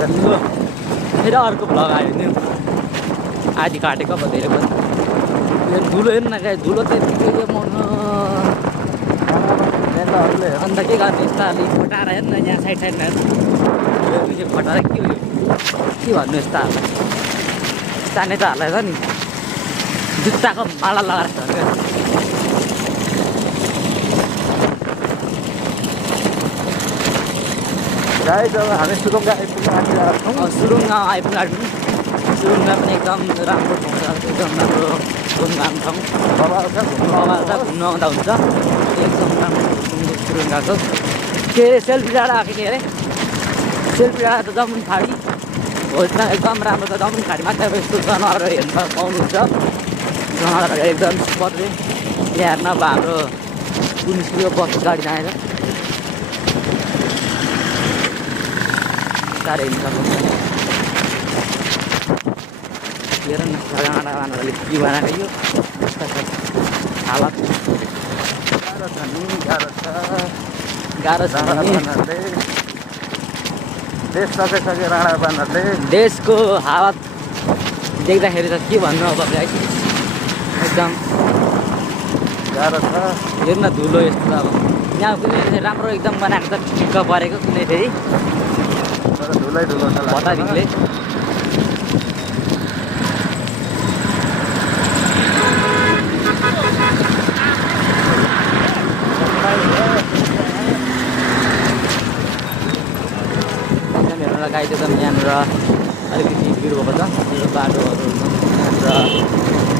ल फेरि अर्को भ्लग आयो नि आधी काटेको पो धेरै पनि यो धुलो हेर्नु न गाई धुलो त यतिकै यो नेताहरूले अन्त के गर्ने यस्ताहरूले फटाएर हेर्नु न यहाँ साइड साइडमा हेर्नु फटाएर के हो के भन्नु यस्ताहरूलाई यस्ता नेताहरूलाई त नि जुत्ताको माला लगाएर छ क्या गाई जब हामी सुरुङ्गा आइपुग्न आँटिरहेको छौँ सुरुङमा आइपुग्नु सुरुङमा पनि एकदम राम्रो ठाउँ छ एकदम राम्रो घुमघाम ठाउँ बबाल छ घुम्न आउँदा हुन्छ एकदम राम्रो सुरुङ्गाको के अरे सेल्फी डाँडा आएको के अरे सेल्फी डाँडा त जमुन खाडी हो एकदम राम्रो छ जमुन खाडीमा त यस्तो जनावरहरू हेर्न पाउनुहुन्छ जनावरहरू एकदम सुपर यहाँ हेर्न अब हाम्रो पुलिसको बस गाडी आएर साह्रै हिँड्नु सक्नुहुन्छ हेर न जनावरले के बनाएको यो हालत गाह्रो छ नि गाह्रो छ गाह्रो छ नि राणाबानहरूले देश सकेसके राणाबानहरूले देशको हालत देख्दाखेरि त के भन्नु अब गाई एकदम गाह्रो छ हेर्न धुलो यस्तो अब यहाँ कुनै राम्रो एकदम बनाएको छ ठिक्क परेको कुनै फेरि तर धुलै धुलो छ भताभिखले गाई त एकदम यहाँनिर अलिकति भिड भएको छ यो बाटोहरू यहाँनिर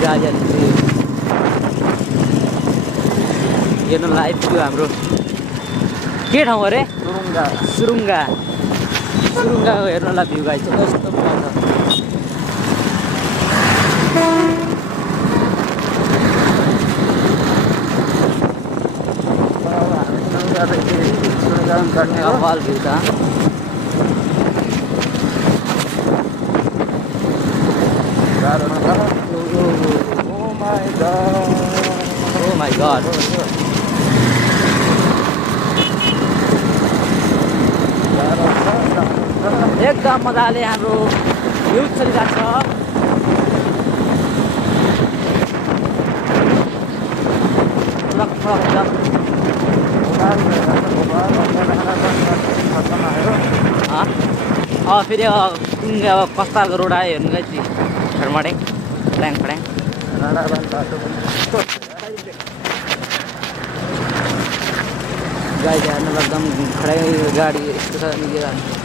गाडीहरू हेर्नु लाइभ थियो हाम्रो के ठाउँ अरे सुरुङ्गा सुरुङ्गा सुरुङ्गाको हेर्नुलाई भ्यू गाई चाहिँ कस्तो पाउँछ हामी सुरुङ्गादेखि सुरुङ्गा काट्ने हो फल भ्यू छ गाह्रो छ oh my god oh my god गाह्रो छ एकदम मजाले हाम्रो भ्यू चलिरहेको छ फेरि अब कस्ता रोड आयो हेर्नु गाई फडमाडे फ्ल्याङ फ्ल्याङ राणाबान बाटो पनि गाई हेर्नु एकदम खडै गाडी यस्तो छ